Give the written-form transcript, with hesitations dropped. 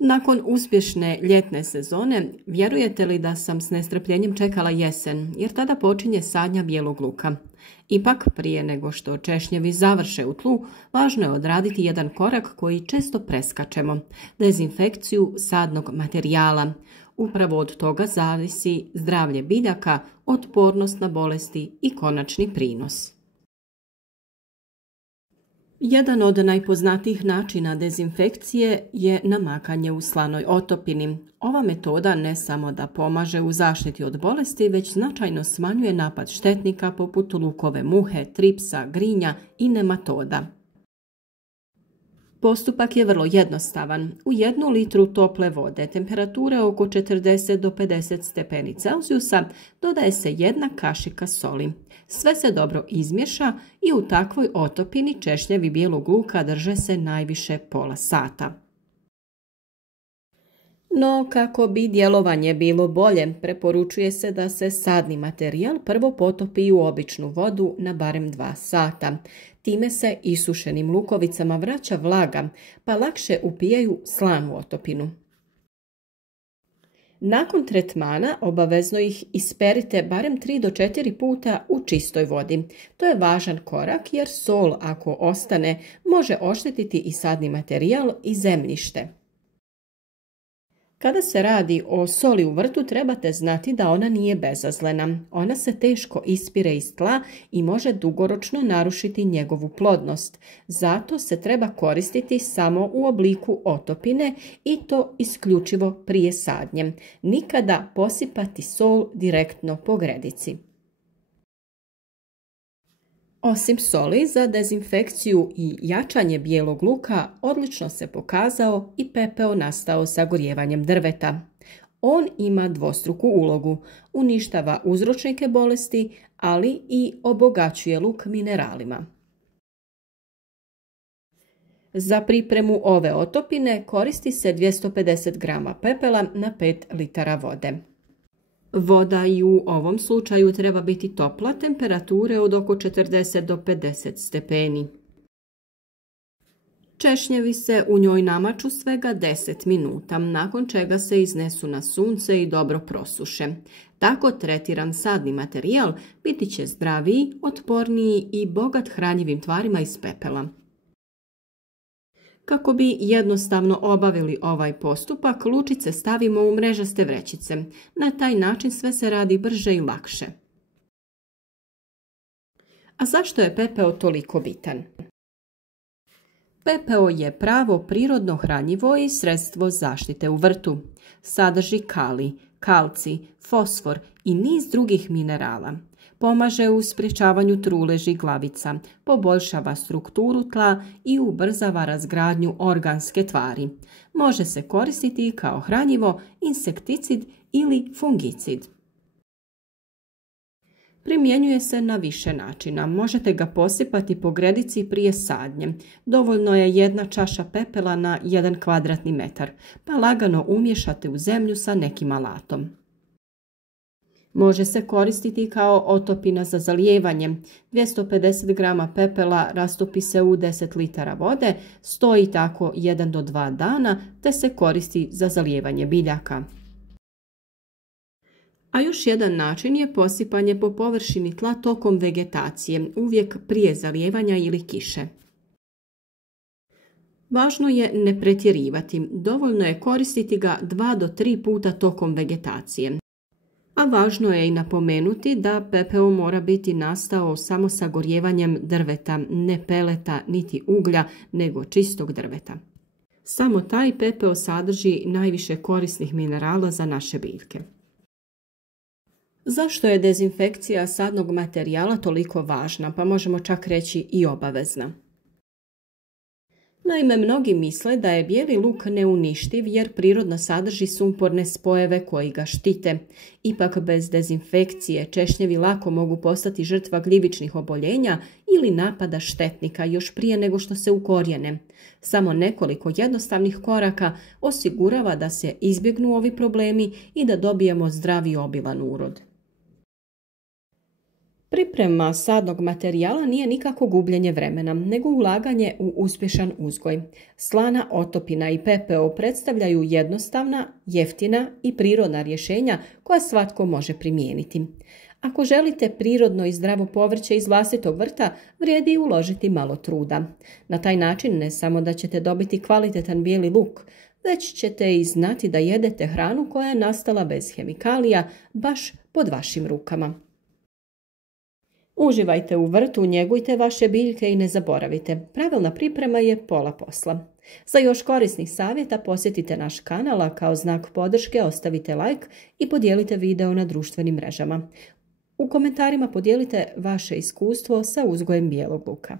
Nakon uspješne ljetne sezone, vjerujete li da sam s nestrpljenjem čekala jesen, jer tada počinje sadnja bijelog luka. Ipak, prije nego što češnjevi završe u tlu, važno je odraditi jedan korak koji često preskačemo – dezinfekciju sadnog materijala. Upravo od toga zavisi zdravlje biljaka, otpornost na bolesti i konačni prinos. Jedan od najpoznatijih načina dezinfekcije je namakanje u slanoj otopini. Ova metoda ne samo da pomaže u zaštiti od bolesti, već značajno smanjuje napad štetnika poput lukove muhe, tripsa, grinja i nematoda. Postupak je vrlo jednostavan. U 1 litru tople vode temperature oko 40 do 50 stepeni Celzijusa dodaje se 1 kašika soli. Sve se dobro izmiješa i u takvoj otopini češnjevi bijelog luka drže se najviše pola sata. No, kako bi djelovanje bilo bolje, preporučuje se da se sadni materijal prvo potopi u običnu vodu na barem 2 sata. Time se isušenim lukovicama vraća vlaga, pa lakše upijaju slanu otopinu. Nakon tretmana obavezno ih isperite barem 3 do 4 puta u čistoj vodi. To je važan korak jer sol, ako ostane, može oštetiti i sadni materijal i zemljište. Kada se radi o soli u vrtu, trebate znati da ona nije bezazlena. Ona se teško ispire iz tla i može dugoročno narušiti njegovu plodnost. Zato se treba koristiti samo u obliku otopine i to isključivo prije sadnje. Nikada posipati sol direktno po gredici. Osim soli, za dezinfekciju i jačanje bijelog luka odlično se pokazao i pepeo nastao sagorijevanjem drveta. On ima dvostruku ulogu, uništava uzročnike bolesti, ali i obogaćuje luk mineralima. Za pripremu ove otopine koristi se 250 g pepela na 5 litara vode. Voda i u ovom slučaju treba biti topla temperature od oko 40 do 50 stepeni. Češnjevi se u njoj namaču svega 10 minuta, nakon čega se iznesu na sunce i dobro prosuše. Tako tretiran sadni materijal biti će zdraviji, otporniji i bogat hranjivim tvarima iz pepela. Kako bi jednostavno obavili ovaj postupak, lučice stavimo u mrežaste vrećice. Na taj način sve se radi brže i lakše. A zašto je pepeo toliko bitan? Pepeo je pravo prirodno hranjivo i sredstvo zaštite u vrtu. Sadrži kalij, kalcij, fosfor i niz drugih minerala. Pomaže u sprječavanju truleži glavica, poboljšava strukturu tla i ubrzava razgradnju organske tvari. Može se koristiti kao hranjivo, insekticid ili fungicid. Primjenjuje se na više načina. Možete ga posipati po gredici prije sadnje. Dovoljno je 1 čaša pepela na 1 kvadratni metar, pa lagano umiješate u zemlju sa nekim alatom. Može se koristiti kao otopina za zalijevanje. 250 g pepela rastopi se u 10 litara vode, stoji tako 1 do 2 dana te se koristi za zalijevanje biljaka. A još jedan način je posipanje po površini tla tokom vegetacije, uvijek prije zalijevanja ili kiše. Važno je ne pretjerivati, dovoljno je koristiti ga 2 do 3 puta tokom vegetacije. A važno je i napomenuti da pepeo mora biti nastao samo sagorijevanjem drveta, ne peleta niti uglja, nego čistog drveta. Samo taj pepeo sadrži najviše korisnih minerala za naše biljke. Zašto je dezinfekcija sadnog materijala toliko važna, pa možemo čak reći i obavezna? Naime, mnogi misle da je bijeli luk neuništiv jer prirodno sadrži sumporne spojeve koji ga štite. Ipak bez dezinfekcije češnjevi lako mogu postati žrtva gljivičnih oboljenja ili napada štetnika još prije nego što se ukorijene. Samo nekoliko jednostavnih koraka osigurava da se izbjegnu ovi problemi i da dobijemo zdrav i obilan urod. Priprema sadnog materijala nije nikako gubljenje vremena, nego ulaganje u uspješan uzgoj. Slana, otopina i pepeo predstavljaju jednostavna, jeftina i prirodna rješenja koja svatko može primijeniti. Ako želite prirodno i zdravo povrće iz vlastitog vrta, vrijedi uložiti malo truda. Na taj način ne samo da ćete dobiti kvalitetan bijeli luk, već ćete i znati da jedete hranu koja je nastala bez kemikalija, baš pod vašim rukama. Uživajte u vrtu, njegujte vaše biljke i ne zaboravite, pravilna priprema je pola posla. Za još korisnih savjeta posjetite naš kanal, a kao znak podrške ostavite like i podijelite video na društvenim mrežama. U komentarima podijelite vaše iskustvo sa uzgojem bijelog luka.